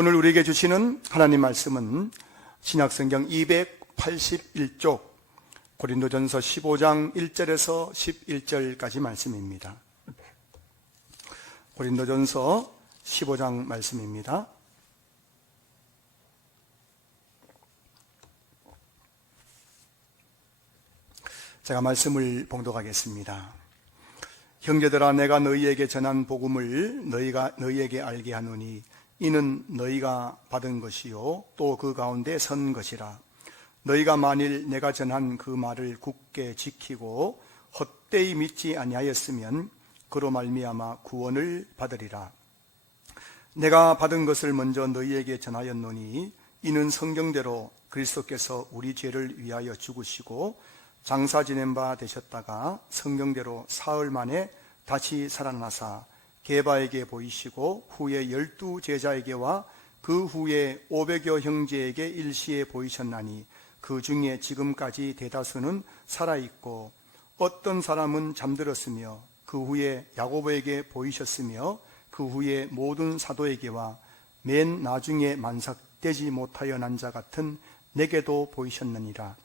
오늘 우리에게 주시는 하나님 말씀은 신약성경 281쪽 고린도전서 15장 1절에서 11절까지 말씀입니다. 고린도전서 15장 말씀입니다. 제가 말씀을 봉독하겠습니다. 형제들아, 내가 너희에게 전한 복음을 너희에게 알게 하노니 이는 너희가 받은 것이요 또 그 가운데 선 것이라. 너희가 만일 내가 전한 그 말을 굳게 지키고 헛되이 믿지 아니하였으면 그로 말미암아 구원을 받으리라. 내가 받은 것을 먼저 너희에게 전하였노니 이는 성경대로 그리스도께서 우리 죄를 위하여 죽으시고 장사 지낸 바 되셨다가 성경대로 사흘 만에 다시 살아나사 게바에게 보이시고 후에 12 제자에게와 그 후에 500여 형제에게 일시에 보이셨나니 그 중에 지금까지 대다수는 살아있고 어떤 사람은 잠들었으며 그 후에 야고보에게 보이셨으며 그 후에 모든 사도에게와 맨 나중에 만삭되지 못하여 난 자 같은 내게도 보이셨느니라.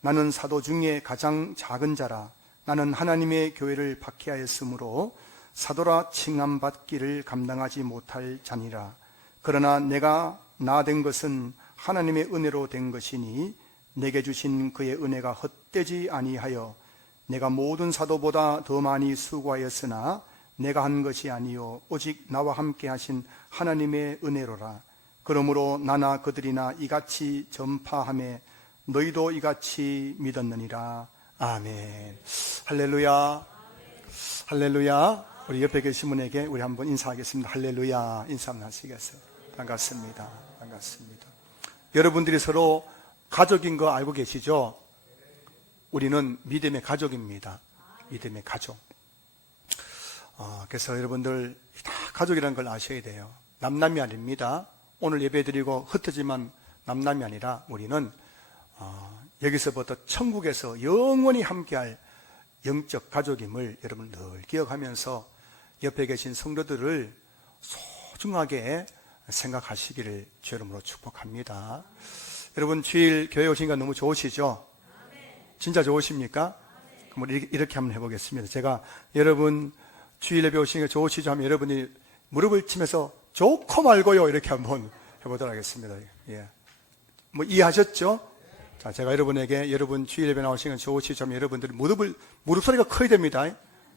나는 사도 중에 가장 작은 자라. 나는 하나님의 교회를 박해하였으므로 사도라 칭함받기를 감당하지 못할 자니라. 그러나 내가 나 된 것은 하나님의 은혜로 된 것이니 내게 주신 그의 은혜가 헛되지 아니하여 내가 모든 사도보다 더 많이 수고하였으나 내가 한 것이 아니요 오직 나와 함께 하신 하나님의 은혜로라. 그러므로 나나 그들이나 이같이 전파하며 너희도 이같이 믿었느니라. 아멘. 할렐루야. 할렐루야. 우리 옆에 계신 분에게 우리 한번 인사하겠습니다. 할렐루야. 인사 한번 하시겠어요? 반갑습니다. 반갑습니다. 여러분들이 서로 가족인 거 알고 계시죠? 우리는 믿음의 가족입니다. 믿음의 가족. 그래서 여러분들 다 가족이라는 걸 아셔야 돼요. 남남이 아닙니다. 오늘 예배드리고 흩어지만 남남이 아니라 우리는 여기서부터 천국에서 영원히 함께할 영적 가족임을 여러분 늘 기억하면서 옆에 계신 성도들을 소중하게 생각하시기를 주 이름으로 축복합니다. 여러분 주일 교회 오시니까 너무 좋으시죠? 진짜 좋으십니까? 그럼 이렇게 한번 해보겠습니다. 제가 여러분 주일 예배 오시니까 좋으시죠 하면 여러분이 무릎을 치면서 좋고 말고요 이렇게 한번 해보도록 하겠습니다. 예. 뭐 이해하셨죠? 자, 제가 여러분에게 여러분 주일 예배 나오시니까 좋으시죠 하면 여러분들이 무릎 소리가 커야 됩니다.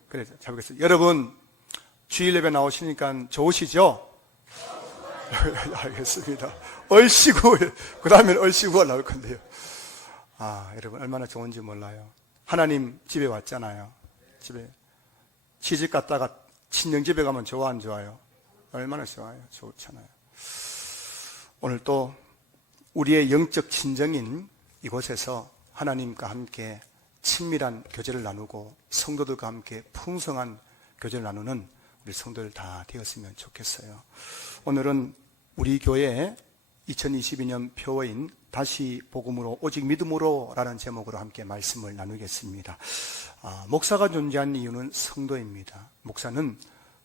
그래서 잡겠습니다. 여러분 주일 예배 나오시니까 좋으시죠? 알겠습니다. 얼씨구, 그 다음엔 얼씨구가 나올 건데요. 여러분 얼마나 좋은지 몰라요. 하나님 집에 왔잖아요. 집에 시집 갔다가 친정 집에 가면 좋아 안 좋아요? 얼마나 좋아요? 좋잖아요. 오늘 또 우리의 영적 친정인 이곳에서 하나님과 함께 친밀한 교제를 나누고 성도들과 함께 풍성한 교제를 나누는 우리 성도들 다 되었으면 좋겠어요. 오늘은 우리 교회의 2022년 표어인 다시 복음으로 오직 믿음으로 라는 제목으로 함께 말씀을 나누겠습니다. 목사가 존재한 이유는 성도입니다. 목사는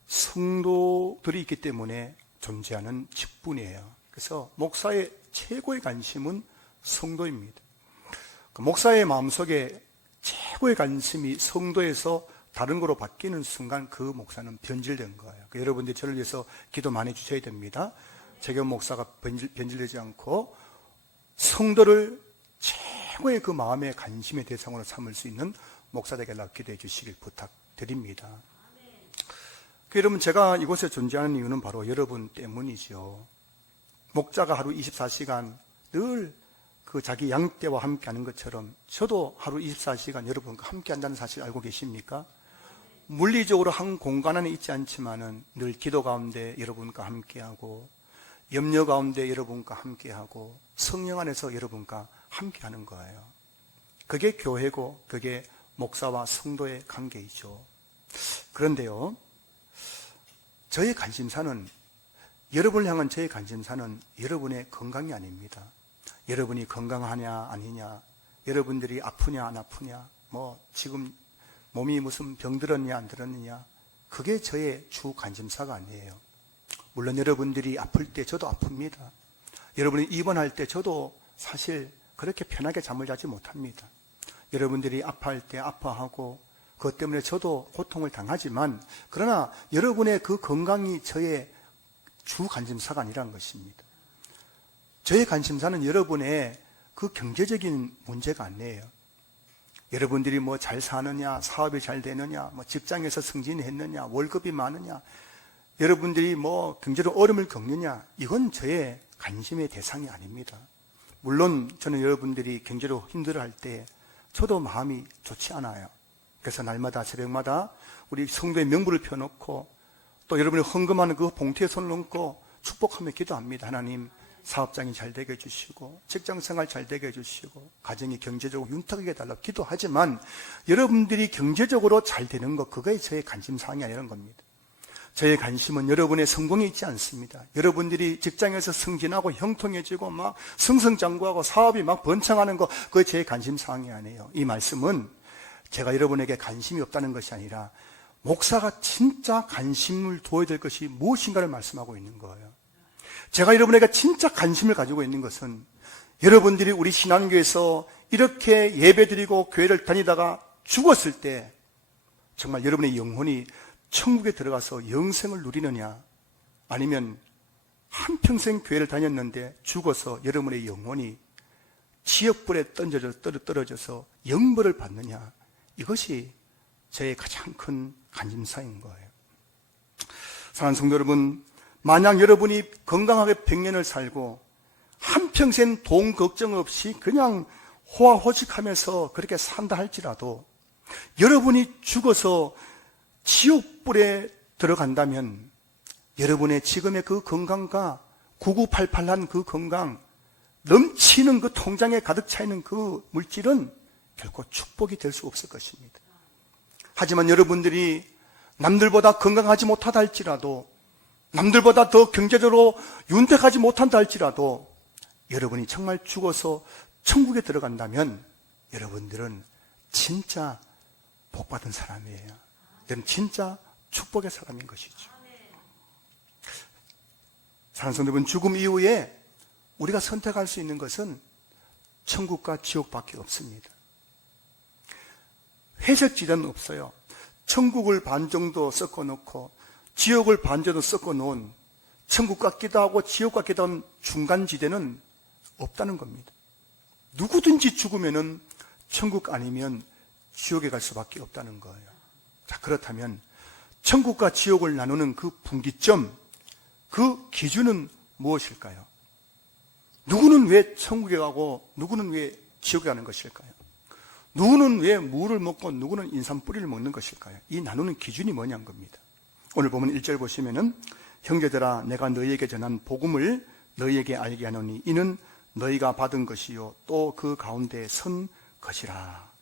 성도들이 있기 때문에 존재하는 직분이에요. 그래서 목사의 최고의 관심은 성도입니다. 목사의 마음속에 최고의 관심이 성도에서 다른 거로 바뀌는 순간 그 목사는 변질된 거예요. 여러분들이 저를 위해서 기도 많이 주셔야 됩니다. 재경 목사가 변질되지 않고 성도를 최고의 그 마음의 관심의 대상으로 삼을 수 있는 목사에게 기도해 주시길 부탁드립니다. 여러분 제가 이곳에 존재하는 이유는 바로 여러분 때문이죠. 목자가 하루 24시간 늘 그 자기 양떼와 함께 하는 것처럼 저도 하루 24시간 여러분과 함께 한다는 사실 알고 계십니까? 물리적으로 한 공간 안에 있지 않지만은 늘 기도 가운데 여러분과 함께하고 염려 가운데 여러분과 함께하고 성령 안에서 여러분과 함께하는 거예요. 그게 교회고 그게 목사와 성도의 관계이죠. 그런데요, 저의 관심사는 여러분을 향한 저의 관심사는 여러분의 건강이 아닙니다. 여러분이 건강하냐 아니냐, 여러분들이 아프냐 안 아프냐, 지금 몸이 무슨 병 들었냐 안 들었느냐, 그게 저의 주 관심사가 아니에요. 물론 여러분들이 아플 때 저도 아픕니다. 여러분이 입원할 때 저도 사실 그렇게 편하게 잠을 자지 못합니다. 여러분들이 아파할 때 아파하고 그것 때문에 저도 고통을 당하지만, 그러나 여러분의 그 건강이 저의 주 관심사가 아니라는 것입니다. 저의 관심사는 여러분의 그 경제적인 문제가 아니에요. 여러분들이 뭐 잘 사느냐, 사업이 잘 되느냐, 뭐 직장에서 승진했느냐, 월급이 많으냐, 여러분들이 뭐 경제로 어려움을 겪느냐, 이건 저의 관심의 대상이 아닙니다. 물론 저는 여러분들이 경제로 힘들어할 때 저도 마음이 좋지 않아요. 그래서 날마다 새벽마다 우리 성도의 명부를 펴놓고 또 여러분이 헌금하는 그 봉투에 손을 얹고 축복하며 기도합니다. 하나님, 사업장이 잘 되게 해주시고 직장생활 잘 되게 해주시고 가정이 경제적으로 윤택하게 해달라고 기도하지만, 여러분들이 경제적으로 잘 되는 것, 그거에 저의 관심사항이 아니라는 겁니다. 저의 관심은 여러분의 성공이 있지 않습니다. 여러분들이 직장에서 승진하고 형통해지고 막 승승장구하고 사업이 막 번창하는 것, 그게 제 관심사항이 아니에요. 이 말씀은 제가 여러분에게 관심이 없다는 것이 아니라 목사가 진짜 관심을 두어야 될 것이 무엇인가를 말씀하고 있는 거예요. 제가 여러분에게 진짜 관심을 가지고 있는 것은 여러분들이 우리 신앙교회에서 이렇게 예배드리고 교회를 다니다가 죽었을 때 정말 여러분의 영혼이 천국에 들어가서 영생을 누리느냐, 아니면 한평생 교회를 다녔는데 죽어서 여러분의 영혼이 지옥불에 떨어져서 영벌을 받느냐, 이것이 제 가장 큰 관심사인 거예요. 사랑하는 성도 여러분, 만약 여러분이 건강하게 100년을 살고 한평생 돈 걱정 없이 그냥 호화호식하면서 그렇게 산다 할지라도, 여러분이 죽어서 지옥불에 들어간다면 여러분의 지금의 그 건강과 9988한 그 건강, 넘치는 그 통장에 가득 차 있는 그 물질은 결코 축복이 될 수 없을 것입니다. 하지만 여러분들이 남들보다 건강하지 못하다 할지라도, 남들보다 더 경제적으로 윤택하지 못한다 할지라도, 여러분이 정말 죽어서 천국에 들어간다면 여러분들은 진짜 복받은 사람이에요. 여러분 진짜 축복의 사람인 것이죠. 사랑하는 성도 여러분, 죽음 이후에 우리가 선택할 수 있는 것은 천국과 지옥밖에 없습니다. 회색지대는 없어요. 천국을 반 정도 섞어놓고 지옥을 반 정도 섞어놓은, 천국 같기도 하고 지옥 같기도 한 중간지대는 없다는 겁니다. 누구든지 죽으면은 천국 아니면 지옥에 갈 수밖에 없다는 거예요. 자, 그렇다면 천국과 지옥을 나누는 그 분기점, 그 기준은 무엇일까요? 누구는 왜 천국에 가고 누구는 왜 지옥에 가는 것일까요? 누구는 왜 무를 먹고 누구는 인삼 뿌리를 먹는 것일까요? 이 나누는 기준이 뭐냐는 겁니다. 오늘 보면 1절 보시면은, 형제들아, 내가 너희에게 전한 복음을 너희에게 알게 하노니 이는 너희가 받은 것이요 또 그 가운데 선 것이라.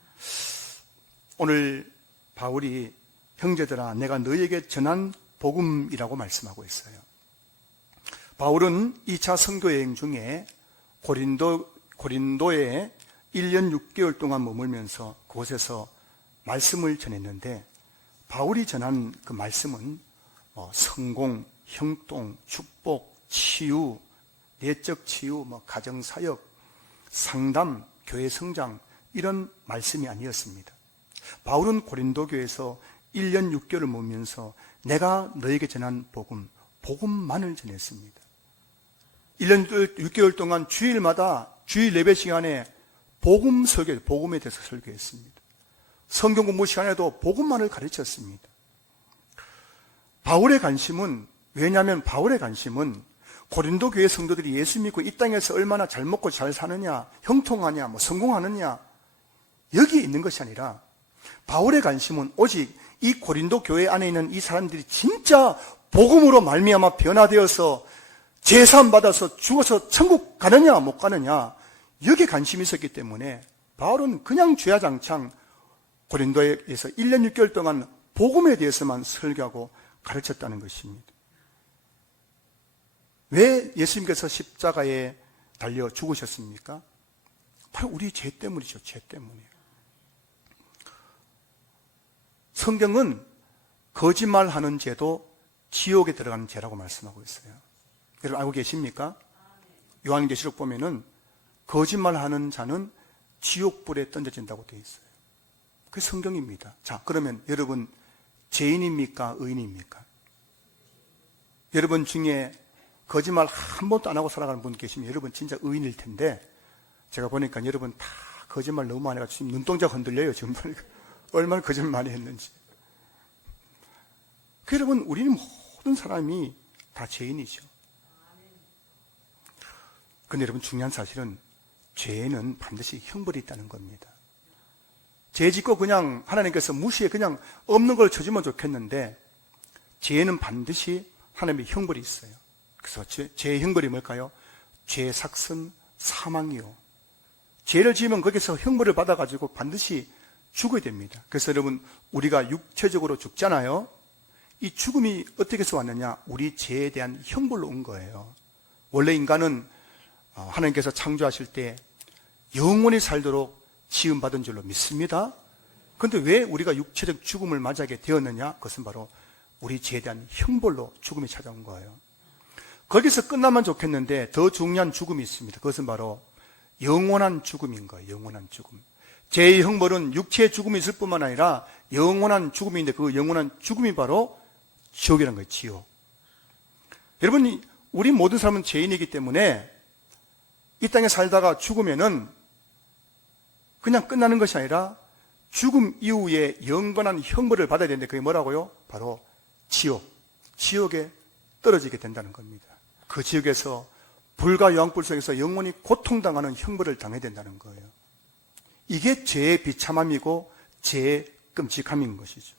오늘 바울이 형제들아, 내가 너희에게 전한 복음이라고 말씀하고 있어요. 바울은 2차 선교 여행 중에 고린도에 1년 6개월 동안 머물면서 그곳에서 말씀을 전했는데, 바울이 전한 그 말씀은 성공, 형통, 축복, 치유, 내적 치유, 가정사역, 상담, 교회 성장, 이런 말씀이 아니었습니다. 바울은 고린도 교회에서 1년 6개월을 머물면서 내가 너에게 전한 복음만을 전했습니다. 1년 6개월 동안 주일마다 주일 예배 시간에 복음에 대해서 설교했습니다. 성경 공부 시간에도 복음만을 가르쳤습니다. 바울의 관심은, 왜냐하면 바울의 관심은 고린도 교회 성도들이 예수 믿고 이 땅에서 얼마나 잘 먹고 잘 사느냐, 형통하냐, 성공하느냐, 여기에 있는 것이 아니라, 바울의 관심은 오직 이 고린도 교회 안에 있는 이 사람들이 진짜 복음으로 말미암아 변화되어서 제사함 받아서 죽어서 천국 가느냐 못 가느냐, 여기에 관심이 있었기 때문에 바울은 그냥 주야장창 고린도에서 1년 6개월 동안 복음에 대해서만 설교하고 가르쳤다는 것입니다. 왜 예수님께서 십자가에 달려 죽으셨습니까? 바로 우리 죄 때문이죠. 죄 때문이에요. 성경은 거짓말하는 죄도 지옥에 들어가는 죄라고 말씀하고 있어요. 여러분 알고 계십니까? 요한계시록 보면은 거짓말하는 자는 지옥불에 던져진다고 되어 있어요. 그게 성경입니다. 자, 그러면 여러분 죄인입니까? 의인입니까? 여러분 중에 거짓말 한 번도 안 하고 살아가는 분 계시면 여러분 진짜 의인일 텐데, 제가 보니까 여러분 다 거짓말 너무 많이 해가지고 지금 눈동자가 흔들려요. 지금 보니까 얼마나 거짓말 많이 했는지. 여러분, 우리는 모든 사람이 다 죄인이죠. 그런데 여러분 중요한 사실은 죄에는 반드시 형벌이 있다는 겁니다. 죄 짓고 그냥 하나님께서 무시해 그냥 없는 걸 쳐주면 좋겠는데, 죄에는 반드시 하나님의 형벌이 있어요. 그래서 죄의 형벌이 뭘까요? 죄의 삭은 사망이요. 죄를 지으면 거기서 형벌을 받아가지고 반드시 죽어야 됩니다. 그래서 여러분, 우리가 육체적으로 죽잖아요. 이 죽음이 어떻게 해서 왔느냐? 우리 죄에 대한 형벌로 온 거예요. 원래 인간은 하나님께서 창조하실 때 영원히 살도록 지음받은 줄로 믿습니다. 그런데 왜 우리가 육체적 죽음을 맞이하게 되었느냐? 그것은 바로 우리 죄에 대한 형벌로 죽음이 찾아온 거예요. 거기서 끝나면 좋겠는데 더 중요한 죽음이 있습니다. 그것은 바로 영원한 죽음인 거예요. 영원한 죽음. 죄의 형벌은 육체의 죽음이 있을 뿐만 아니라 영원한 죽음인데, 그 영원한 죽음이 바로 지옥이라는 거예요. 지옥. 여러분, 우리 모든 사람은 죄인이기 때문에 이 땅에 살다가 죽으면은 그냥 끝나는 것이 아니라 죽음 이후에 영원한 형벌을 받아야 되는데, 그게 뭐라고요? 바로 지옥. 지옥에 떨어지게 된다는 겁니다. 그 지옥에서 불과 여왕불 속에서 영원히 고통당하는 형벌을 당해야 된다는 거예요. 이게 죄의 비참함이고 죄의 끔찍함인 것이죠.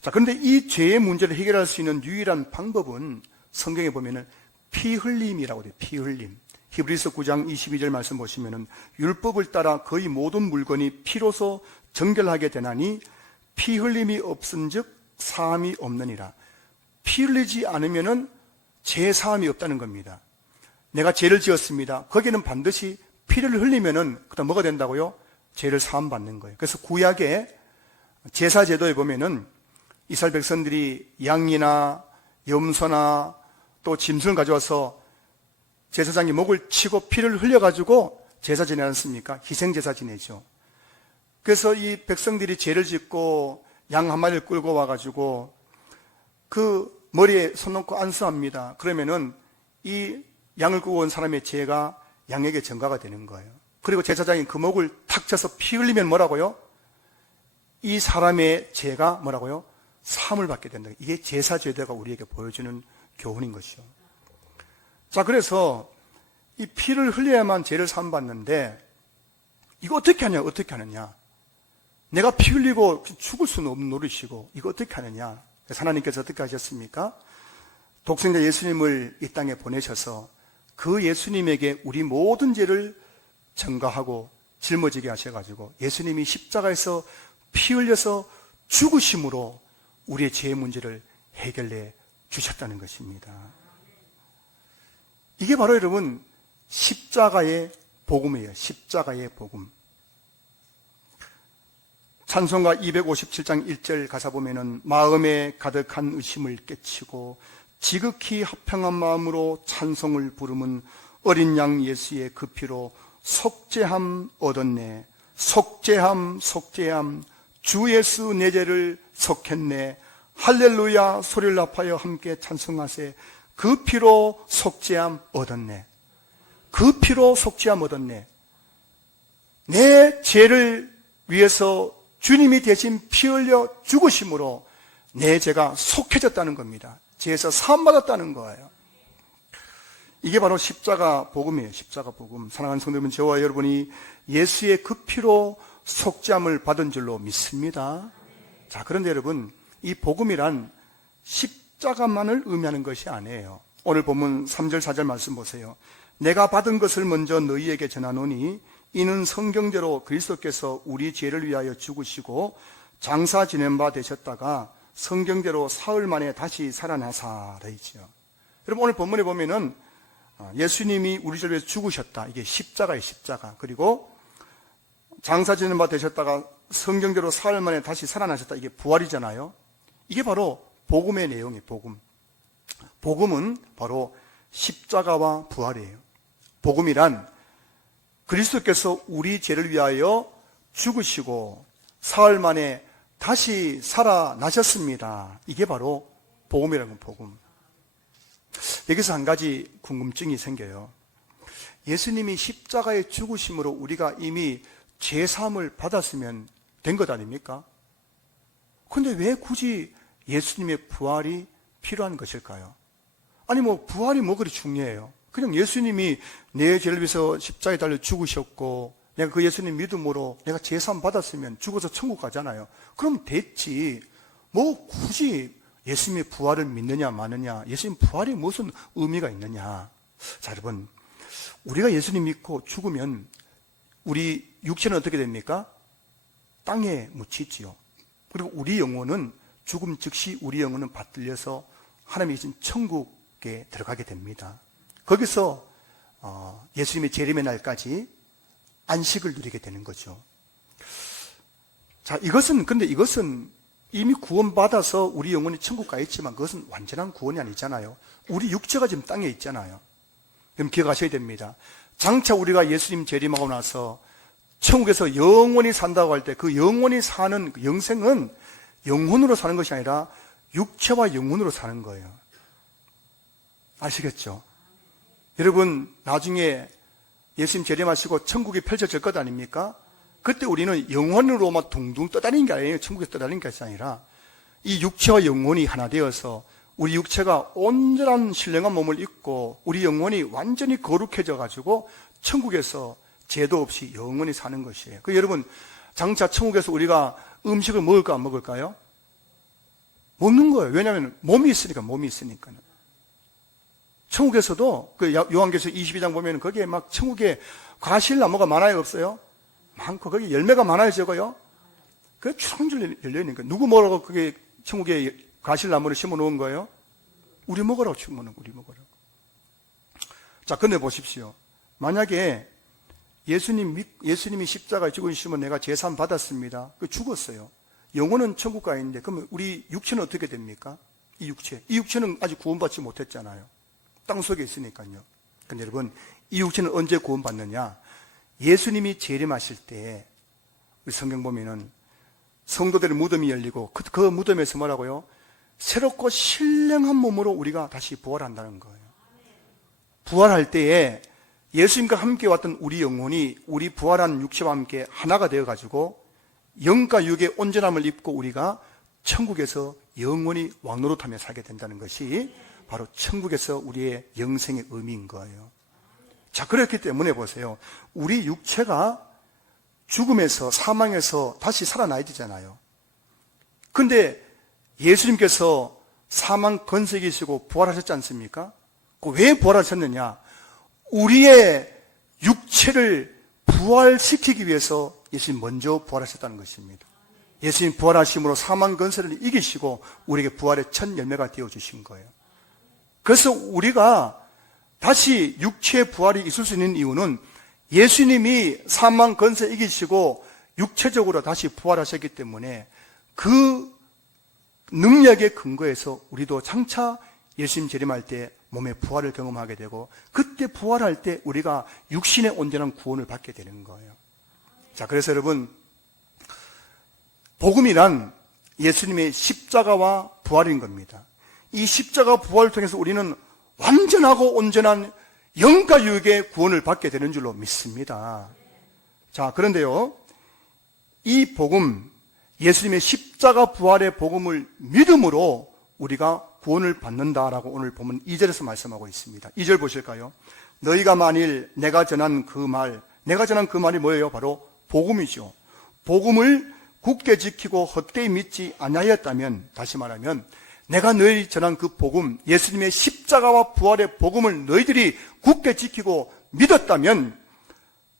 자, 그런데 이 죄의 문제를 해결할 수 있는 유일한 방법은 성경에 보면은 피 흘림이라고 돼요. 피 흘림. 히브리서 9장 22절 말씀 보시면은 율법을 따라 거의 모든 물건이 피로서 정결하게 되나니 피 흘림이 없은즉 사함이 없느니라. 피 흘리지 않으면은 죄 사함이 없다는 겁니다. 내가 죄를 지었습니다. 거기는 반드시 피를 흘리면은 그다음 뭐가 된다고요? 죄를 사함 받는 거예요. 그래서 구약의 제사 제도에 보면은 이스라엘 백성들이 양이나 염소나 또 짐승을 가져와서 제사장이 목을 치고 피를 흘려가지고 제사 지내지 않습니까? 희생제사 지내죠. 그래서 이 백성들이 죄를 짓고 양 한 마리를 끌고 와가지고 그 머리에 손 놓고 안수합니다. 그러면은 이 양을 끌고 온 사람의 죄가 양에게 전가가 되는 거예요. 그리고 제사장이 그 목을 탁 쳐서 피 흘리면 뭐라고요? 이 사람의 죄가 뭐라고요? 사함을 받게 된다. 이게 제사 제도가 우리에게 보여주는 교훈인 것이죠. 자, 그래서 이 피를 흘려야만 죄를 사함 받는데, 이거 어떻게 하냐? 어떻게 하느냐? 내가 피 흘리고 죽을 수는 없는 노릇이고 이거 어떻게 하느냐? 그래서 하나님께서 어떻게 하셨습니까? 독생자 예수님을 이 땅에 보내셔서 그 예수님에게 우리 모든 죄를 전가하고 짊어지게 하셔가지고 예수님이 십자가에서 피 흘려서 죽으심으로 우리의 죄의 문제를 해결해 주셨다는 것입니다. 이게 바로 여러분 십자가의 복음이에요. 십자가의 복음. 찬송가 257장 1절 가사 보면은 마음에 가득한 의심을 깨치고 지극히 합평한 마음으로 찬송을 부르면 어린 양 예수의 그 피로 속죄함 얻었네. 속죄함 속죄함 주 예수 내 죄를 속했네. 할렐루야 소리를 합하여 함께 찬송하세. 그 피로 속죄함 얻었네. 그 피로 속죄함 얻었네. 내 죄를 위해서 주님이 대신 피 흘려 죽으심으로 내 죄가 속해졌다는 겁니다. 죄에서 사함받았다는 거예요. 이게 바로 십자가 복음이에요. 십자가 복음. 사랑하는 성도 여러분, 저와 여러분이 예수의 그 피로 속죄함을 받은 줄로 믿습니다. 자, 그런데 여러분, 이 복음이란 십자가만을 의미하는 것이 아니에요. 오늘 본문 3절 4절 말씀 보세요. 내가 받은 것을 먼저 너희에게 전하노니 이는 성경대로 그리스도께서 우리 죄를 위하여 죽으시고 장사 지낸 바 되셨다가 성경대로 사흘 만에 다시 살아나사 되죠. 여러분, 오늘 본문에 보면은 예수님이 우리 죄를 위해서 죽으셨다. 이게 십자가예요. 십자가. 그리고 장사 지낸 바 되셨다가 성경대로 사흘 만에 다시 살아나셨다. 이게 부활이잖아요. 이게 바로 복음의 내용이에요. 복음은 바로 십자가와 부활이에요. 복음이란 그리스도께서 우리 죄를 위하여 죽으시고 사흘 만에 다시 살아나셨습니다. 이게 바로 복음이라는 건 복음. 여기서 한 가지 궁금증이 생겨요. 예수님이 십자가에 죽으심으로 우리가 이미 죄사함을 받았으면 된 것 아닙니까? 그런데 왜 굳이 예수님의 부활이 필요한 것일까요? 아니 부활이 뭐 그리 중요해요? 그냥 예수님이 내 죄를 위해서 십자가에 달려 죽으셨고 내가 그 예수님 믿음으로 내가 죄사함 받았으면 죽어서 천국 가잖아요. 그럼 됐지. 굳이 예수님의 부활을 믿느냐 마느냐, 예수님 부활이 무슨 의미가 있느냐. 자, 여러분, 우리가 예수님 믿고 죽으면 우리 육체는 어떻게 됩니까? 땅에 묻히지요. 그리고 우리 영혼은 죽음 즉시 우리 영혼은 받들려서 하나님이 주신 천국에 들어가게 됩니다. 거기서 예수님의 재림의 날까지 안식을 누리게 되는 거죠. 자, 근데 이것은 이미 구원받아서 우리 영혼이 천국 가 있지만 그것은 완전한 구원이 아니잖아요. 우리 육체가 지금 땅에 있잖아요. 그럼 기억하셔야 됩니다. 장차 우리가 예수님 재림하고 나서 천국에서 영원히 산다고 할 때 그 영원히 사는 영생은 영혼으로 사는 것이 아니라 육체와 영혼으로 사는 거예요. 아시겠죠? 여러분, 나중에 예수님 재림하시고 천국이 펼쳐질 것 아닙니까? 그때 우리는 영혼으로만 둥둥 떠다니는 게 아니에요. 천국에서 떠다니는 것이 아니라 이 육체와 영혼이 하나 되어서 우리 육체가 온전한 신령한 몸을 입고 우리 영혼이 완전히 거룩해져 가지고 천국에서 죄도 없이 영원히 사는 것이에요. 여러분, 장차 천국에서 우리가 음식을 먹을까 안 먹을까요? 먹는 거예요. 왜냐하면 몸이 있으니까요. 천국에서도 요한계시록 22장 보면 거기에 막 천국에 과실나무가 많아요, 없어요? 많고 거기 열매가 많아요, 적어요? 그게 주렁줄 열려있으니까 누구 먹으라고 그게 천국에 과실나무를 심어 놓은 거예요? 우리 먹으라고 심어놓은 우리 먹으라고. 자, 근데 보십시오. 만약에 예수님이 십자가에 죽으시면 내가 제사함 받았습니다. 죽었어요. 영혼은 천국 가 있는데 그러면 우리 육체는 어떻게 됩니까? 이 육체는 아직 구원받지 못했잖아요. 땅 속에 있으니까요. 근데 여러분, 이 육체는 언제 구원받느냐? 예수님이 재림하실 때 우리 성경 보면은 성도들의 무덤이 열리고 그 무덤에서 뭐라고요? 새롭고 신령한 몸으로 우리가 다시 부활한다는 거예요. 부활할 때에 예수님과 함께 왔던 우리 영혼이 우리 부활한 육체와 함께 하나가 되어가지고 영과 육의 온전함을 입고 우리가 천국에서 영원히 왕노릇하며 살게 된다는 것이 바로 천국에서 우리의 영생의 의미인 거예요. 자, 그렇기 때문에 보세요. 우리 육체가 죽음에서 사망에서 다시 살아나야 되잖아요. 근데 예수님께서 사망 건세기시고 부활하셨지 않습니까? 왜 부활하셨느냐? 우리의 육체를 부활시키기 위해서 예수님 먼저 부활하셨다는 것입니다. 예수님 부활하심으로 사망 건세를 이기시고 우리에게 부활의 첫 열매가 되어주신 거예요. 그래서 우리가 다시 육체의 부활이 있을 수 있는 이유는 예수님이 사망 건세 이기시고 육체적으로 다시 부활하셨기 때문에 그 능력의 근거에서 우리도 장차 예수님 재림할 때 몸의 부활을 경험하게 되고 그때 부활할 때 우리가 육신의 온전한 구원을 받게 되는 거예요. 자, 그래서 여러분, 복음이란 예수님의 십자가와 부활인 겁니다. 이 십자가 부활을 통해서 우리는 완전하고 온전한 영과 육의 구원을 받게 되는 줄로 믿습니다. 자, 그런데요, 이 복음, 예수님의 십자가 부활의 복음을 믿음으로 우리가 구원을 받는다라고 오늘 보면 2절에서 말씀하고 있습니다. 2절 보실까요? 너희가 만일 내가 전한 그 말이 뭐예요? 바로 복음이죠. 복음을 굳게 지키고 헛되이 믿지 아니하였다면, 다시 말하면 내가 너희 전한 그 복음, 예수님의 십자가와 부활의 복음을 너희들이 굳게 지키고 믿었다면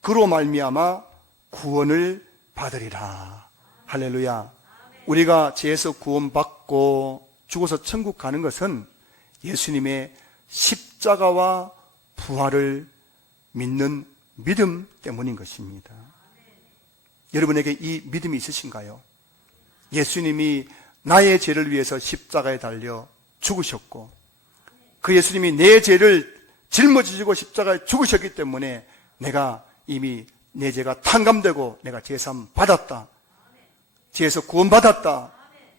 그로 말미암아 구원을 받으리라. 할렐루야. 우리가 죄에서 구원받고 죽어서 천국 가는 것은 예수님의 십자가와 부활을 믿는 믿음 때문인 것입니다. 여러분에게 이 믿음이 있으신가요? 예수님이 나의 죄를 위해서 십자가에 달려 죽으셨고 그 예수님이 내 죄를 짊어지시고 십자가에 죽으셨기 때문에 내가 이미 내 죄가 탕감되고 내가 죄사함 받았다. 죄에서 구원받았다.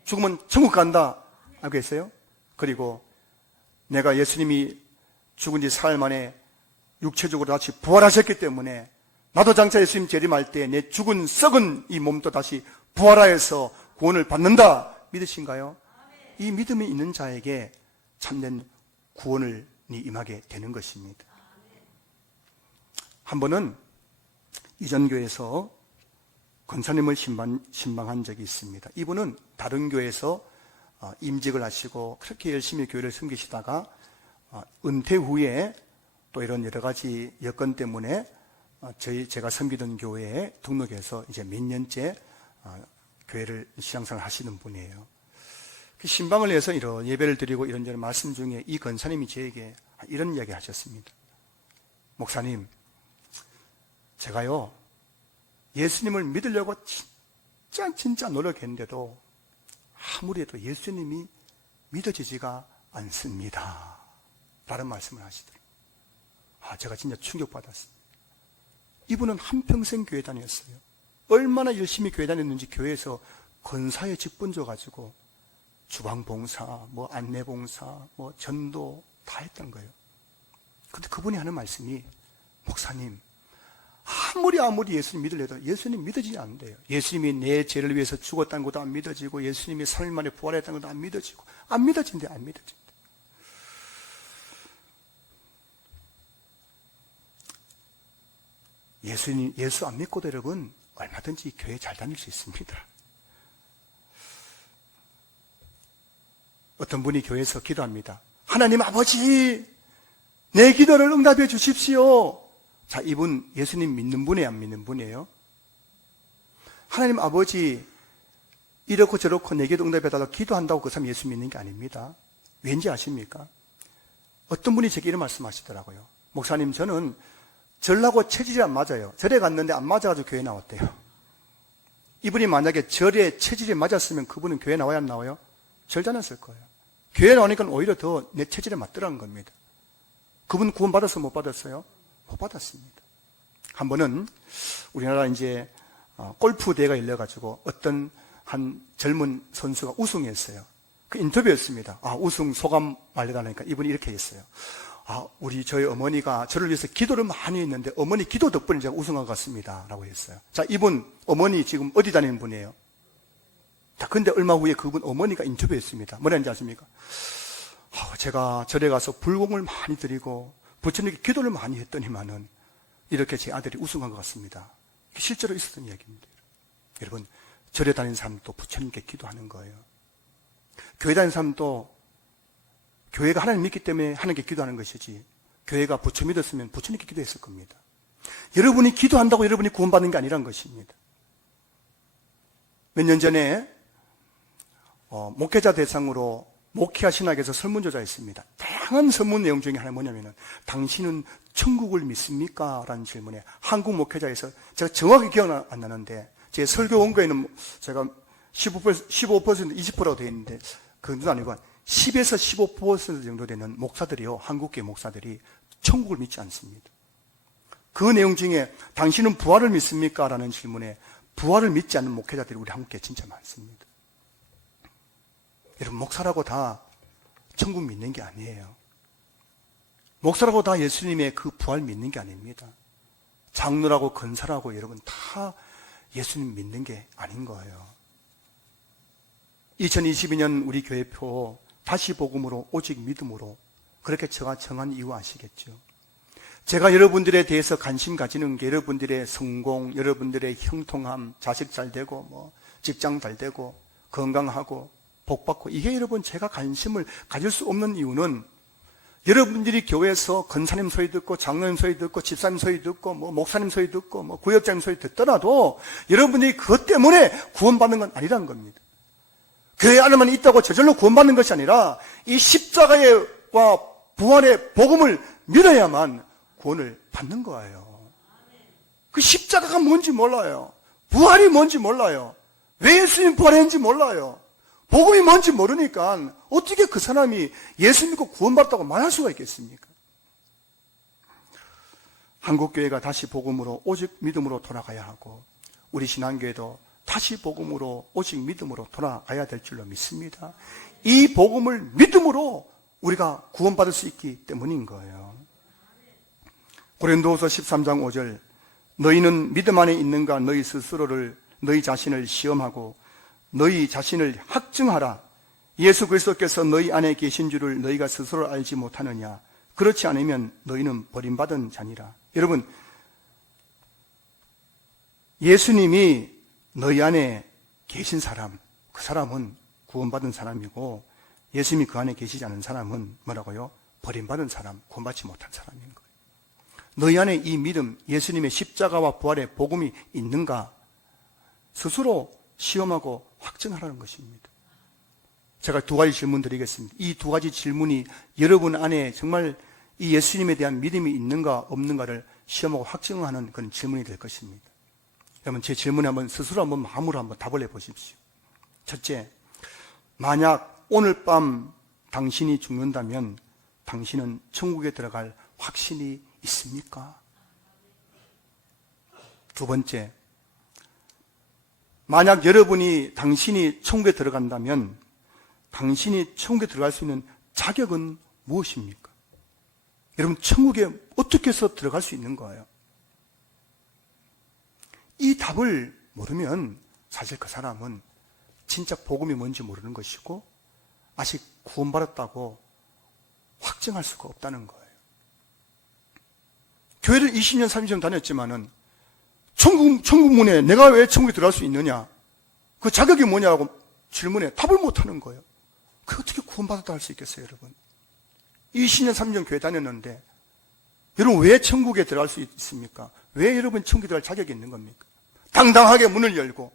죽으면 천국 간다. 알고 계세요? 그리고 내가 예수님이 죽은 지 사흘 만에 육체적으로 다시 부활하셨기 때문에 나도 장차 예수님 재림할 때 내 죽은 썩은 이 몸도 다시 부활하여서 구원을 받는다. 믿으신가요? 이 믿음이 있는 자에게 참된 구원을 임하게 되는 것입니다. 한 번은 이전 교회에서 권사님을 신방한 적이 있습니다. 이분은 다른 교회에서 임직을 하시고 그렇게 열심히 교회를 섬기시다가 은퇴 후에 또 이런 여러 가지 여건 때문에 제가 섬기던 교회에 등록해서 이제 몇 년째 교회를 신앙생활 하시는 분이에요. 그 신방을 해서 이런 예배를 드리고 이런저런 말씀 중에 이 권사님이 저에게 이런 이야기 하셨습니다. 목사님, 제가요 예수님을 믿으려고 진짜 노력했는데도 아무리 해도 예수님이 믿어지지가 않습니다. 라는 말씀을 하시더라고요. 제가 진짜 충격받았습니다. 이분은 한평생 교회 다녔어요. 얼마나 열심히 교회 다녔는지 교회에서 권사에 직분 줘가지고 주방봉사, 안내봉사, 전도 다 했던 거예요. 근데 그분이 하는 말씀이 목사님, 아무리 예수님 믿으려도 예수님 믿어지지 않는데요. 예수님이 내 죄를 위해서 죽었다는 것도 안 믿어지고 예수님이 3일 만에 부활했다는 것도 안 믿어지고 안 믿어진대. 예수 안 믿고도 여러분 얼마든지 교회 잘 다닐 수 있습니다. 어떤 분이 교회에서 기도합니다. 하나님 아버지, 내 기도를 응답해 주십시오. 자, 이분 예수님 믿는 분이에요, 안 믿는 분이에요? 하나님 아버지, 이렇고 저렇고 내 기도 응답해달라고 기도한다고 그 사람 예수 믿는 게 아닙니다. 왠지 아십니까? 어떤 분이 제게 이런 말씀하시더라고요. 목사님, 저는 절하고 체질이 안 맞아요. 절에 갔는데 안 맞아가지고 교회 나왔대요. 이분이 만약에 절에 체질이 맞았으면 그분은 교회 나와야 안 나와요? 절대 안 했을 거예요. 교회 나오니까 오히려 더 내 체질에 맞더라는 겁니다. 그분 구원 받았어요? 못 받았어요? 못 받았습니다. 한 번은 우리나라 이제 골프 대회가 열려가지고 어떤 한 젊은 선수가 우승했어요. 그 인터뷰였습니다. 우승 소감 알려달라니까 이분이 이렇게 했어요. 저희 어머니가 저를 위해서 기도를 많이 했는데 어머니 기도 덕분에 제가 우승한 것 같습니다. 라고 했어요. 자, 이분 어머니 지금 어디 다니는 분이에요? 자, 근데 얼마 후에 그분 어머니가 인터뷰했습니다. 뭐라 했는지 아십니까? 제가 절에 가서 불공을 많이 드리고 부처님께 기도를 많이 했더니만은 이렇게 제 아들이 우승한 것 같습니다. 실제로 있었던 이야기입니다. 여러분, 절에 다니는 사람도 부처님께 기도하는 거예요. 교회 다니는 사람도 교회가 하나님 믿기 때문에 하나님께 기도하는 것이지 교회가 부처 믿었으면 부처님께 기도했을 겁니다. 여러분이 기도한다고 여러분이 구원받는 게 아니란 것입니다. 몇 년 전에 목회자 대상으로 목회와 신학에서 설문조사 했습니다. 다양한 설문 내용 중에 하나 뭐냐면은 당신은 천국을 믿습니까? 라는 질문에 한국 목회자에서 제가 정확히 기억 안 나는데 제 설교 원고에는 제가 15% 20%라고 되어 있는데 그건 아니고 10에서 15% 정도 되는 목사들이요, 한국계 목사들이 천국을 믿지 않습니다. 그 내용 중에 당신은 부활을 믿습니까? 라는 질문에 부활을 믿지 않는 목회자들이 우리 한국에 진짜 많습니다. 여러분, 목사라고 다 천국 믿는 게 아니에요. 목사라고 다 예수님의 그 부활 믿는 게 아닙니다. 장로라고 권사라고 여러분 다 예수님 믿는 게 아닌 거예요. 2022년 우리 교회표 다시 복음으로 오직 믿음으로 그렇게 제가 정한 이유 아시겠죠? 제가 여러분들에 대해서 관심 가지는 게 여러분들의 성공, 여러분들의 형통함, 자식 잘 되고 직장 잘 되고 건강하고 복받고 이게 여러분 제가 관심을 가질 수 없는 이유는 여러분들이 교회에서 권사님 소리 듣고 장로님 소리 듣고 집사님 소리 듣고 목사님 소리 듣고 구역장님 소리 듣더라도 여러분들이 그것 때문에 구원받는 건 아니라는 겁니다. 교회 안에만 있다고 저절로 구원받는 것이 아니라 이 십자가와 부활의 복음을 믿어야만 구원을 받는 거예요. 그 십자가가 뭔지 몰라요. 부활이 뭔지 몰라요. 왜 예수님 부활했는지 몰라요. 복음이 뭔지 모르니까 어떻게 그 사람이 예수 믿고 구원받았다고 말할 수가 있겠습니까? 한국교회가 다시 복음으로 오직 믿음으로 돌아가야 하고 우리 신앙교회도 다시 복음으로 오직 믿음으로 돌아가야 될 줄로 믿습니다. 이 복음을 믿음으로 우리가 구원받을 수 있기 때문인 거예요. 고린도후서 13장 5절 너희는 믿음 안에 있는가 너희 스스로를 너희 자신을 시험하고 너희 자신을 확증하라. 예수 그리스도께서 너희 안에 계신 줄을 너희가 스스로 알지 못하느냐. 그렇지 않으면 너희는 버림받은 자니라. 여러분, 예수님이 너희 안에 계신 사람, 그 사람은 구원받은 사람이고 예수님이 그 안에 계시지 않은 사람은 뭐라고요? 버림받은 사람, 구원받지 못한 사람인 거예요. 너희 안에 이 믿음, 예수님의 십자가와 부활의 복음이 있는가? 스스로 시험하고 확증하라는 것입니다. 제가 두 가지 질문 드리겠습니다. 이 두 가지 질문이 여러분 안에 정말 이 예수님에 대한 믿음이 있는가 없는가를 시험하고 확증하는 그런 질문이 될 것입니다. 여러분 제 질문에 한번 스스로 한번 마음으로 한번 답을 해보십시오. 첫째, 만약 오늘 밤 당신이 죽는다면 당신은 천국에 들어갈 확신이 있습니까? 두 번째, 만약 당신이 천국에 들어간다면 당신이 천국에 들어갈 수 있는 자격은 무엇입니까? 여러분 천국에 어떻게 해서 들어갈 수 있는 거예요? 이 답을 모르면 사실 그 사람은 진짜 복음이 뭔지 모르는 것이고 아직 구원받았다고 확증할 수가 없다는 거예요. 교회를 20년, 30년 다녔지만은 천국 문에 내가 왜 천국에 들어갈 수 있느냐? 그 자격이 뭐냐고 질문에 답을 못 하는 거예요. 그게 어떻게 구원받았다 할 수 있겠어요, 여러분? 20년, 30년 교회 다녔는데 여러분 왜 천국에 들어갈 수 있습니까? 왜 여러분 천국에 들어갈 자격이 있는 겁니까? 당당하게 문을 열고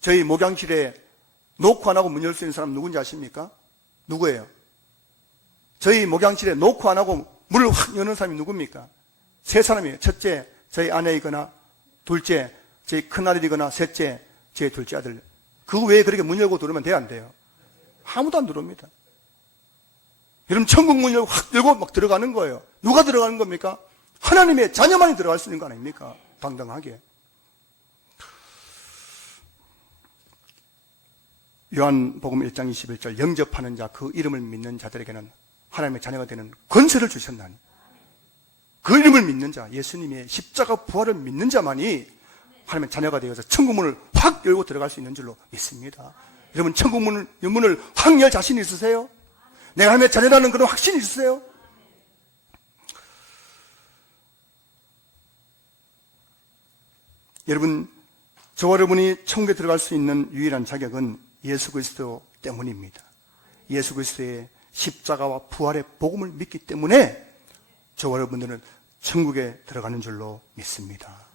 저희 목양실에 노크 안 하고 문 열 수 있는 사람 누군지 아십니까? 누구예요? 저희 목양실에 노크 안 하고 문을 확 여는 사람이 누굽니까? 세 사람이에요. 첫째, 저희 아내이거나 둘째, 저희 큰아들이거나 셋째, 제 둘째 아들. 그 외에 그렇게 문 열고 들어오면 돼요, 안 돼요? 아무도 안 들어옵니다. 여러분 천국 문 열고 확 열고 막 들어가는 거예요. 누가 들어가는 겁니까? 하나님의 자녀만이 들어갈 수 있는 거 아닙니까? 당당하게. 요한복음 1장 21절 영접하는 자 그 이름을 믿는 자들에게는 하나님의 자녀가 되는 권세를 주셨나니 그 이름을 믿는 자 예수님의 십자가 부활을 믿는 자만이 하나님의 자녀가 되어서 천국 문을 확 열고 들어갈 수 있는 줄로 믿습니다. 여러분 천국 문을 확 열 자신 있으세요? 내가 하나님의 자녀라는 그런 확신이 있으세요? 여러분 저와 여러분이 천국에 들어갈 수 있는 유일한 자격은 예수 그리스도 때문입니다. 예수 그리스도의 십자가와 부활의 복음을 믿기 때문에 저와 여러분들은 천국에 들어가는 줄로 믿습니다.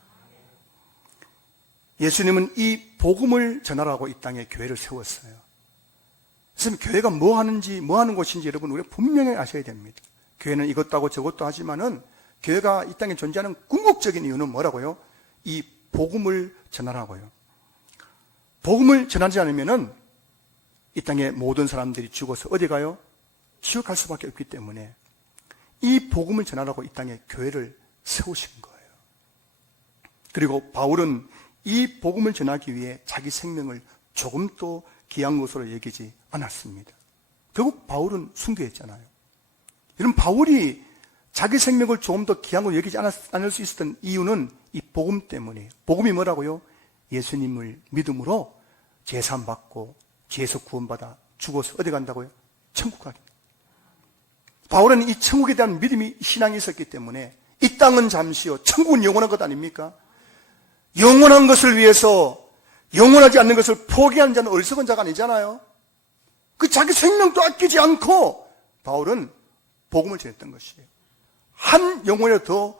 예수님은 이 복음을 전하라고 이 땅에 교회를 세웠어요. 그래서 교회가 뭐 하는지 뭐 하는 곳인지 여러분 우리가 분명히 아셔야 됩니다. 교회는 이것도 하고 저것도 하지만은 교회가 이 땅에 존재하는 궁극적인 이유는 뭐라고요? 이 복음을 전하라고요. 복음을 전하지 않으면은 이 땅에 모든 사람들이 죽어서 어디 가요? 지옥 갈 수밖에 없기 때문에 이 복음을 전하라고 이 땅에 교회를 세우신 거예요. 그리고 바울은 이 복음을 전하기 위해 자기 생명을 조금도 귀한 것으로 여기지 않았습니다. 결국 바울은 순교했잖아요. 여러분 바울이 자기 생명을 조금 더 귀한 것으로 여기지 않을 수 있었던 이유는 이 복음 때문이에요. 복음이 뭐라고요? 예수님을 믿음으로 제사받고 죄에서 구원받아 죽어서 어디 간다고요? 천국 가기. 바울은 이 천국에 대한 믿음이 신앙이 있었기 때문에 이 땅은 잠시요 천국은 영원한 것 아닙니까? 영원한 것을 위해서 영원하지 않는 것을 포기하는 자는 어리석은 자가 아니잖아요. 그 자기 생명도 아끼지 않고 바울은 복음을 전했던 것이에요. 한 영혼을 더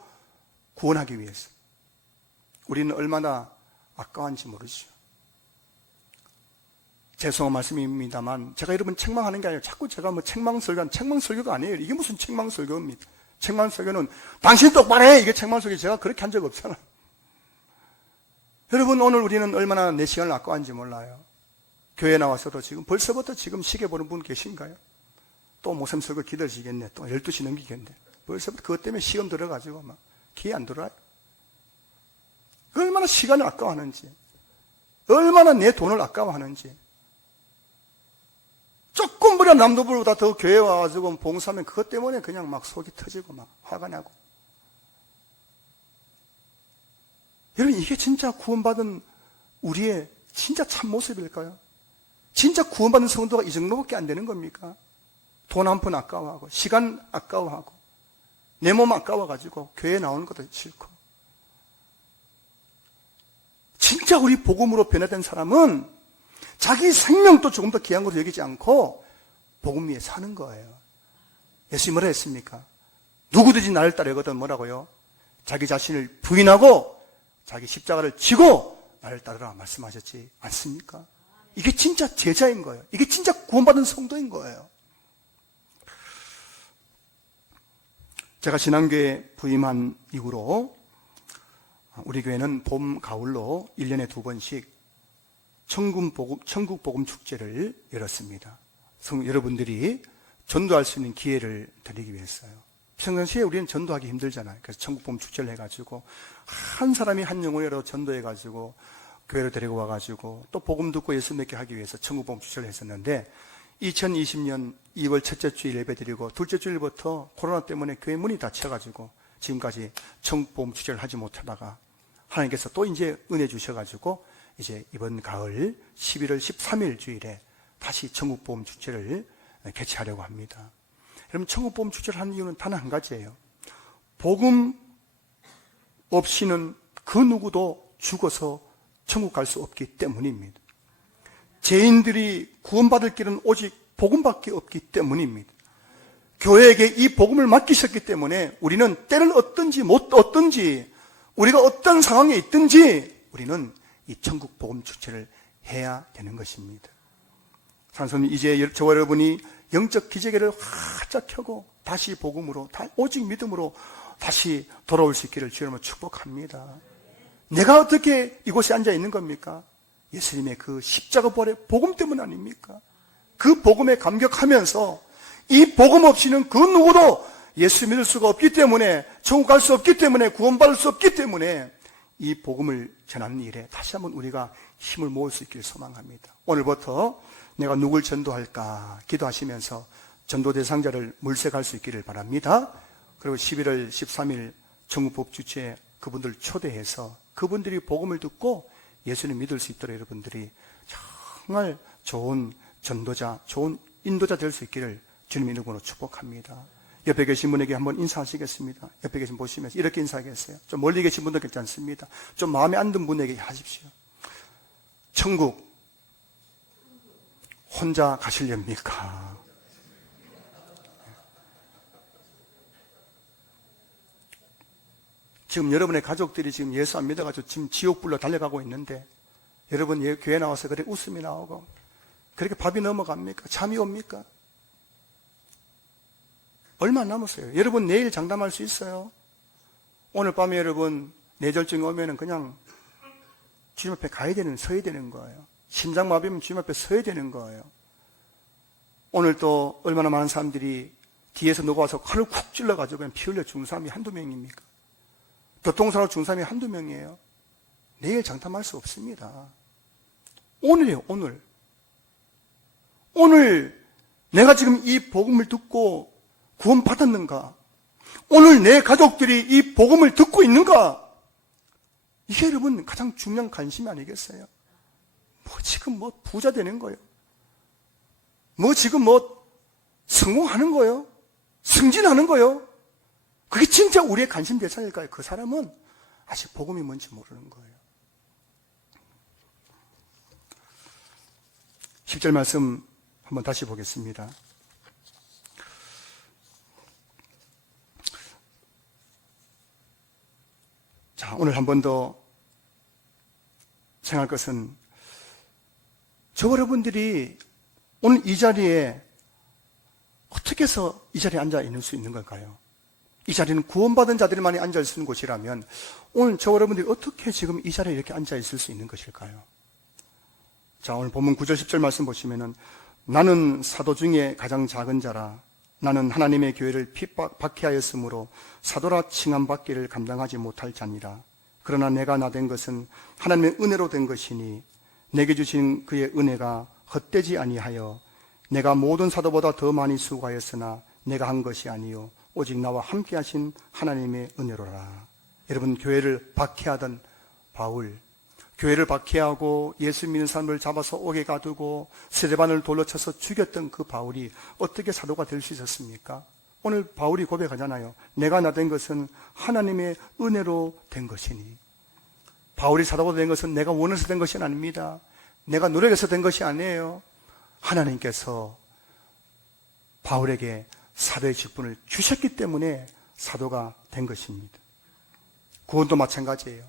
구원하기 위해서. 우리는 얼마나 아까운지 모르죠. 죄송한 말씀입니다만 제가 여러분 책망하는 게 아니라 자꾸 제가 뭐 책망설교가 아니에요. 이게 무슨 책망설교입니까? 책망설교는 당신 똑바로 해! 이게 책망설교. 제가 그렇게 한 적 없잖아요. 여러분 오늘 우리는 얼마나 내 시간을 아까운지 몰라요. 교회 나와서도 지금 벌써부터 지금 시계 보는 분 계신가요? 또 목사님 설교 기다리시겠네. 또 12시 넘기겠네. 벌써부터 그것 때문에 시험 들어가지고 막 기회 안 들어와요. 얼마나 시간을 아까워하는지, 얼마나 내 돈을 아까워하는지. 조금보다 남들보다 더 교회 와가지고 봉사하면 그것 때문에 그냥 막 속이 터지고 막 화가 나고. 여러분, 이게 진짜 구원받은 우리의 진짜 참 모습일까요? 진짜 구원받은 성도가 이 정도밖에 안 되는 겁니까? 돈 한 푼 아까워하고, 시간 아까워하고, 내 몸 아까워가지고 교회 나오는 것도 싫고. 진짜 우리 복음으로 변화된 사람은 자기 생명도 조금 더 귀한 것으로 여기지 않고 복음 위에 사는 거예요. 예수님이 뭐라 했습니까? 누구든지 나를 따르거든 뭐라고요? 자기 자신을 부인하고 자기 십자가를 지고 나를 따르라 말씀하셨지 않습니까? 이게 진짜 제자인 거예요. 이게 진짜 구원받은 성도인 거예요. 제가 신앙교회 부임한 이후로 우리 교회는 봄, 가을로 1년에 2번씩 천국 복음 축제를 열었습니다. 여러분들이 전도할 수 있는 기회를 드리기 위해서요. 평상시에 우리는 전도하기 힘들잖아요. 그래서 천국 복음 축제를 해가지고 한 사람이 한 영혼이라도 전도해가지고 교회로 데리고 와가지고 또 복음 듣고 예수 믿게 하기 위해서 천국 복음 축제를 했었는데 2020년 2월 첫째 주일 예배 드리고 둘째 주일부터 코로나 때문에 교회 문이 닫혀가지고 지금까지 천국 복음 축제를 하지 못하다가 하나님께서 또 이제 은혜 주셔가지고 이제 이번 가을 11월 13일 주일에 다시 천국 복음 축제를 개최하려고 합니다. 여러분, 천국 복음 축제를 하는 이유는 단 한 가지예요. 복음 없이는 그 누구도 죽어서 천국 갈 수 없기 때문입니다. 죄인들이 구원받을 길은 오직 복음밖에 없기 때문입니다. 교회에게 이 복음을 맡기셨기 때문에 우리는 때를 얻든지 못 얻든지 우리가 어떤 상황에 있든지 우리는 이 천국 복음 축제를 해야 되는 것입니다. 산소님, 이제 저와 여러분이 영적 기저귀를 활짝 켜고 다시 복음으로, 오직 믿음으로 다시 돌아올 수 있기를 주님으로 축복합니다. 내가 어떻게 이곳에 앉아 있는 겁니까? 예수님의 그 십자가 부활의 복음 때문 아닙니까? 그 복음에 감격하면서 이 복음 없이는 그 누구도 예수 믿을 수가 없기 때문에, 천국 갈 수 없기 때문에, 구원받을 수 없기 때문에 이 복음을 전하는 일에 다시 한번 우리가 힘을 모을 수 있기를 소망합니다. 오늘부터 내가 누굴 전도할까 기도하시면서 전도 대상자를 물색할 수 있기를 바랍니다. 그리고 11월 13일 천국복 축제에 그분들 초대해서 그분들이 복음을 듣고 예수님 믿을 수 있도록 여러분들이 정말 좋은 전도자, 좋은 인도자 될 수 있기를 주님 이름으로 축복합니다. 옆에 계신 분에게 한번 인사하시겠습니다. 옆에 계신 분 보시면서 이렇게 인사하겠어요. 좀 멀리 계신 분도 괜찮습니다. 좀 마음에 안 든 분에게 하십시오. 천국 혼자 가시렵니까? 지금 여러분의 가족들이 지금 예수 안 믿어가지고 지금 지옥불로 달려가고 있는데 여러분 교회 나와서 그렇게 웃음이 나오고 그렇게 밥이 넘어갑니까? 잠이 옵니까? 얼마 남았어요? 여러분 내일 장담할 수 있어요? 오늘 밤에 여러분 뇌졸중이 오면은 그냥 주님 앞에 가야 되는, 서야 되는 거예요. 심장마비면 주님 앞에 서야 되는 거예요. 오늘 또 얼마나 많은 사람들이 뒤에서 누가 와서 칼을 쿡 찔러가지고 그냥 피 흘려 죽는 사람이 한두 명입니까? 교통사고 죽는 사람이 한두 명이에요. 내일 장담할 수 없습니다. 오늘이에요, 오늘. 오늘 내가 지금 이 복음을 듣고 구원받았는가? 오늘 내 가족들이 이 복음을 듣고 있는가? 이게 여러분 가장 중요한 관심이 아니겠어요? 지금 부자 되는 거예요? 지금 성공하는 거예요? 승진하는 거예요? 그게 진짜 우리의 관심 대상일까요? 그 사람은 아직 복음이 뭔지 모르는 거예요. 10절 말씀 한번 다시 보겠습니다. 자, 오늘 한 번 더 생각할 것은 저 여러분들이 오늘 이 자리에 어떻게 해서 이 자리에 앉아 있을 수 있는 걸까요? 이 자리는 구원받은 자들만이 앉아 있는 곳이라면 오늘 저 여러분들이 어떻게 지금 이 자리에 이렇게 앉아 있을 수 있는 것일까요? 자, 오늘 본문 9절 10절 말씀 보시면은 나는 사도 중에 가장 작은 자라. 나는 하나님의 교회를 핍박케 하였으므로 사도라 칭함받기를 감당하지 못할 자니라. 그러나 내가 나된 것은 하나님의 은혜로 된 것이니 내게 주신 그의 은혜가 헛되지 아니하여 내가 모든 사도보다 더 많이 수고하였으나 내가 한 것이 아니요 오직 나와 함께 하신 하나님의 은혜로라. 여러분, 교회를 박해하던 바울, 교회를 박해하고 예수 믿는 사람을 잡아서 옥에 가두고 스데반을 돌로 쳐서 죽였던 그 바울이 어떻게 사도가 될 수 있었습니까? 오늘 바울이 고백하잖아요. 내가 나된 것은 하나님의 은혜로 된 것이니. 바울이 사도가 된 것은 내가 원해서 된 것이 아닙니다. 내가 노력해서 된 것이 아니에요. 하나님께서 바울에게 사도의 직분을 주셨기 때문에 사도가 된 것입니다. 구원도 마찬가지예요.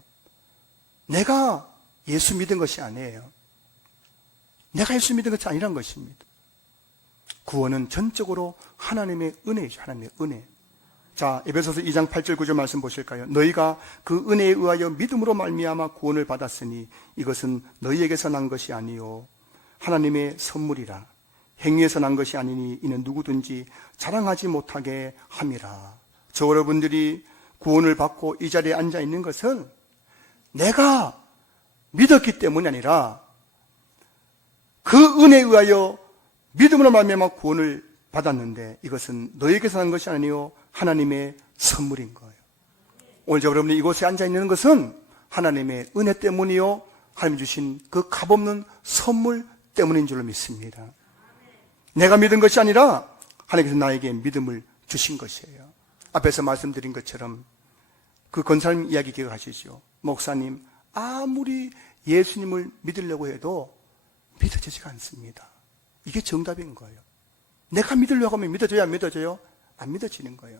내가 예수 믿은 것이 아니에요. 내가 예수 믿은 것이 아니란 것입니다. 구원은 전적으로 하나님의 은혜이죠. 하나님의 은혜. 자, 에베소서 2장 8절 9절 말씀 보실까요? 너희가 그 은혜에 의하여 믿음으로 말미암아 구원을 받았으니 이것은 너희에게서 난 것이 아니요 하나님의 선물이라. 행위에서 난 것이 아니니 이는 누구든지 자랑하지 못하게 함이라. 저 여러분들이 구원을 받고 이 자리에 앉아 있는 것은 내가 믿었기 때문이 아니라 그 은혜에 의하여 믿음으로 말미암아 구원을 받았는데 이것은 너에게서 난 것이 아니요 하나님의 선물인 거예요. 오늘 여러분이 이곳에 앉아 있는 것은 하나님의 은혜 때문이요 하나님 주신 그 값없는 선물 때문인 줄로 믿습니다. 내가 믿은 것이 아니라 하나님께서 나에게 믿음을 주신 것이에요. 앞에서 말씀드린 것처럼 그 권사님 이야기 기억하시죠? 목사님, 아무리 예수님을 믿으려고 해도 믿어지지가 않습니다. 이게 정답인 거예요. 내가 믿으려고 하면 믿어져요? 안 믿어져요? 안 믿어지는 거예요.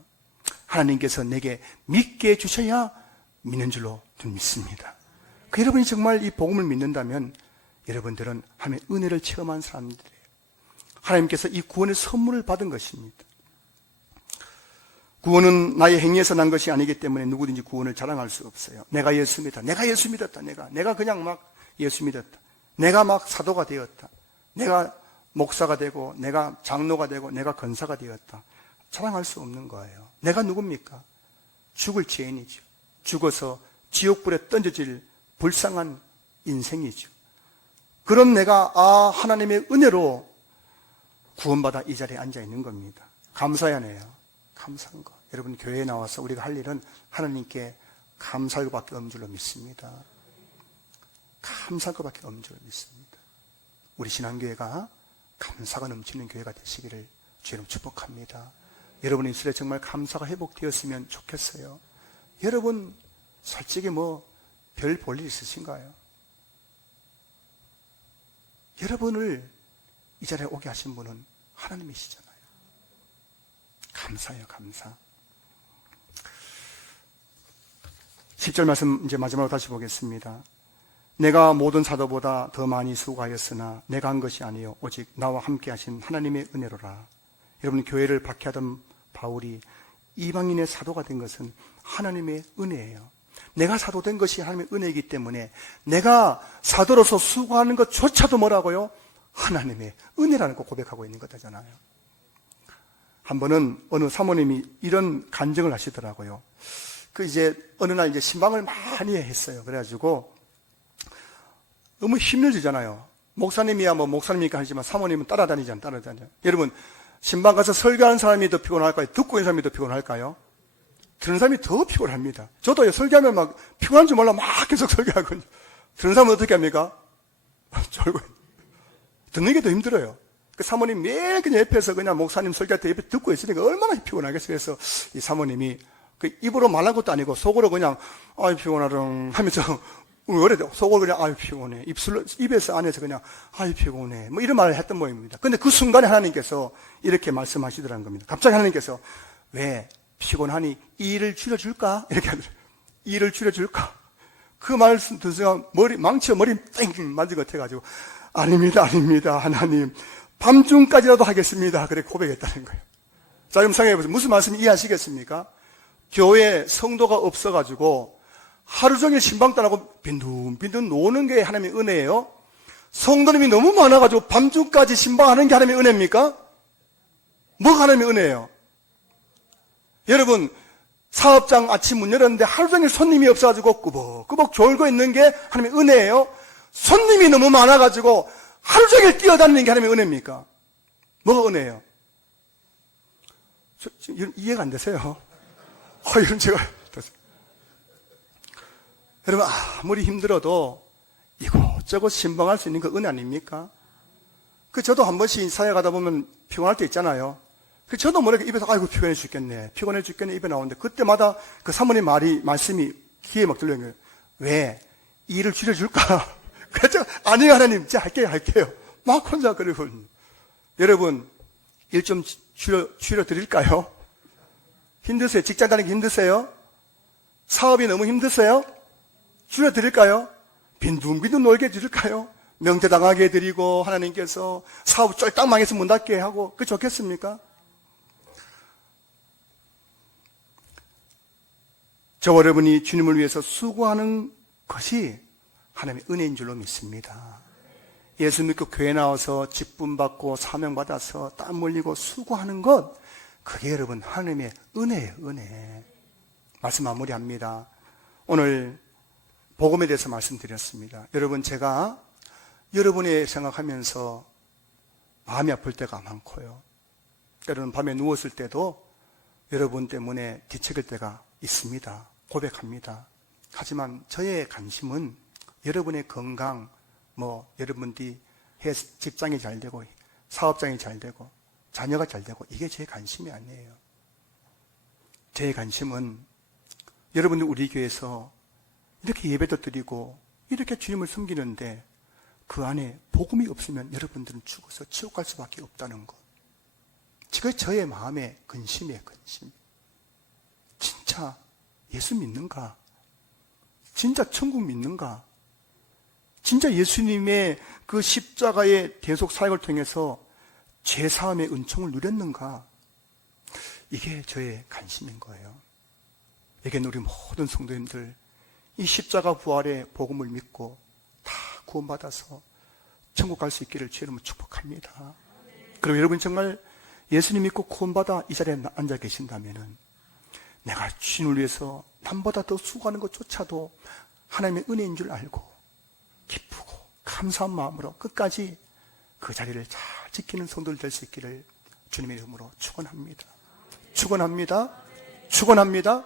하나님께서 내게 믿게 해주셔야 믿는 줄로 믿습니다. 그 여러분이 정말 이 복음을 믿는다면 여러분들은 하나님의 은혜를 체험한 사람들이에요. 하나님께서 이 구원의 선물을 받은 것입니다. 구원은 나의 행위에서 난 것이 아니기 때문에 누구든지 구원을 자랑할 수 없어요. 내가 예수 믿었다. 내가 예수 믿었다. 내가 그냥 막 예수 믿었다. 내가 막 사도가 되었다. 내가 목사가 되고 내가 장로가 되고 내가 권사가 되었다. 자랑할 수 없는 거예요. 내가 누굽니까? 죽을 죄인이죠. 죽어서 지옥불에 던져질 불쌍한 인생이죠. 그런 내가 하나님의 은혜로 구원받아 이 자리에 앉아 있는 겁니다. 감사해야 해요. 감사한 거. 여러분, 교회에 나와서 우리가 할 일은 하나님께 감사할 것밖에 없는 줄로 믿습니다. 감사할 것밖에 없는 줄로 믿습니다. 우리 신앙교회가 감사가 넘치는 교회가 되시기를 주님 축복합니다. 여러분 입술에 정말 감사가 회복되었으면 좋겠어요. 여러분 솔직히 별 볼 일 있으신가요? 여러분을 이 자리에 오게 하신 분은 하나님이시잖아요. 감사해요, 감사. 10절 말씀 이제 마지막으로 다시 보겠습니다. 내가 모든 사도보다 더 많이 수고하였으나 내가 한 것이 아니요 오직 나와 함께 하신 하나님의 은혜로라. 여러분, 교회를 박해하던 바울이 이방인의 사도가 된 것은 하나님의 은혜예요. 내가 사도 된 것이 하나님의 은혜이기 때문에 내가 사도로서 수고하는 것조차도 뭐라고요? 하나님의 은혜라는 거 고백하고 있는 거잖아요. 한 번은 어느 사모님이 이런 간증을 하시더라고요. 어느 날 신방을 많이 했어요. 그래가지고 너무 힘들잖아요. 목사님이야 목사님이니까 하지만 사모님은 따라다니잖아요. 여러분, 신방 가서 설교하는 사람이 더 피곤할까요? 듣고 있는 사람이 더 피곤할까요? 듣는 사람이 더 피곤합니다. 저도 설교하면 막 피곤한 줄 몰라 막 계속 설교하거든요. 듣는 사람은 어떻게 합니까? 졸고 듣는 게 더 힘들어요. 그 사모님 매일 그냥 옆에서 그냥 목사님 설교할 때 옆에 듣고 있으니까 얼마나 피곤하겠어요. 그래서 이 사모님이 입으로 말한 것도 아니고 속으로 그냥 아이 피곤하다 하면서 오래돼. 속으로 그냥 아이 피곤해. 입에서 안에서 그냥 아이 피곤해. 이런 말을 했던 모양입니다. 근데 그 순간에 하나님께서 이렇게 말씀하시더라는 겁니다. 갑자기 하나님께서 왜 피곤하니 일을 줄여줄까? 이렇게 하더라고요. 일을 줄여줄까? 그 말씀 듣으면 망치어 머리 땡 맞은 것 같아가지고 아닙니다 하나님 밤중까지라도 하겠습니다. 그래 고백했다는 거예요. 자, 그럼 생각해보세요. 무슨 말씀 이해하시겠습니까? 교회에 성도가 없어가지고 하루 종일 신방도 안 하고 빈둥빈둥 노는 게 하나님의 은혜예요. 성도님이 너무 많아가지고 밤중까지 신방하는 게 하나님의 은혜입니까? 뭐가 하나님의 은혜예요? 여러분, 사업장 아침 문 열었는데 하루 종일 손님이 없어가지고 꾸벅꾸벅 졸고 있는 게 하나님의 은혜예요? 손님이 너무 많아가지고 하루 종일 뛰어다니는 게 하나님의 은혜입니까? 뭐가 은혜예요? 이해가 안 되세요? 이런 제가 여러분, 아무리 힘들어도 이곳저곳 신방할 수 있는 그 은혜 아닙니까? 저도 한 번씩 사회 가다 보면 피곤할 때 있잖아요. 저도 모르게 입에서 아이고 피곤해 죽겠네 입에 나오는데 그때마다 그 사모님 말씀이 귀에 막 들려요. 왜? 일을 줄여줄까? 그래서 아니요 하나님, 제가 할게요. 막 혼자 그러고. 여러분, 일 좀 줄여드릴까요? 힘드세요? 직장 다니기 힘드세요? 사업이 너무 힘드세요? 줄여드릴까요? 빈둥빈둥 놀게 해드릴까요? 명퇴당하게 해드리고 하나님께서 사업 쫄딱 망해서 문 닫게 하고 그게 좋겠습니까? 저와 여러분이 주님을 위해서 수고하는 것이 하나님의 은혜인 줄로 믿습니다. 예수 믿고 교회 나와서 직분받고 사명받아서 땀 흘리고 수고하는 것, 그게 여러분 하나님의 은혜예요. 은혜. 말씀 마무리합니다. 오늘 복음에 대해서 말씀드렸습니다. 여러분, 제가 여러분의 생각하면서 마음이 아플 때가 많고요. 때로는 밤에 누웠을 때도 여러분 때문에 뒤척일 때가 있습니다. 고백합니다. 하지만 저의 관심은 여러분의 건강, 여러분들이 직장이 잘 되고 사업장이 잘 되고 자녀가 잘 되고 이게 제 관심이 아니에요. 제 관심은 여러분들 우리 교회에서 이렇게 예배도 드리고 이렇게 주님을 섬기는데 그 안에 복음이 없으면 여러분들은 죽어서 지옥 갈 수밖에 없다는 것. 그게 저의 마음의 근심이에요. 근심. 진짜 예수 믿는가? 진짜 천국 믿는가? 진짜 예수님의 그 십자가의 대속 사역을 통해서 죄사함의 은총을 누렸는가? 이게 저의 관심인 거예요. 여기는 우리 모든 성도님들 이 십자가 부활의 복음을 믿고 다 구원받아서 천국 갈 수 있기를 주의 이름으로 축복합니다. 그럼 여러분 정말 예수님 믿고 구원받아 이 자리에 앉아 계신다면은 내가 주님을 위해서 남보다 더 수고하는 것조차도 하나님의 은혜인 줄 알고 기쁘고 감사한 마음으로 끝까지 그 자리를 잘 지키는 성도들 될 수 있기를 주님의 이름으로 축원합니다. 축원합니다. 축원합니다.